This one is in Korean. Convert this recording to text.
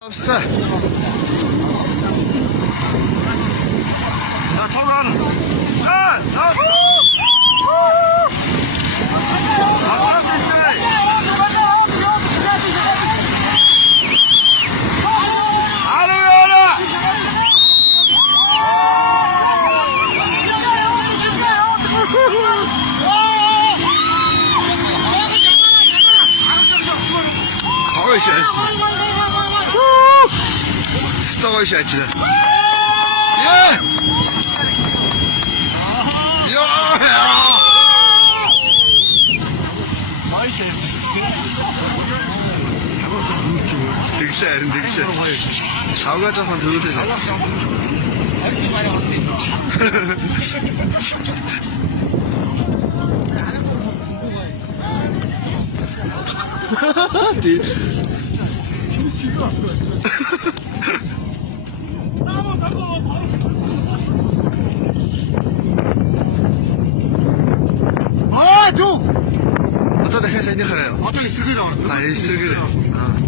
없어. 야, 저거는. 아, 스타가 시작이다. 예! 야! 득샤, 득샤. 사과자산 더 되잖아. 아, 저! 어떤 회사 있는 거래요? 어떻게 쓰기로? 아, 있을 그래. 아, 가!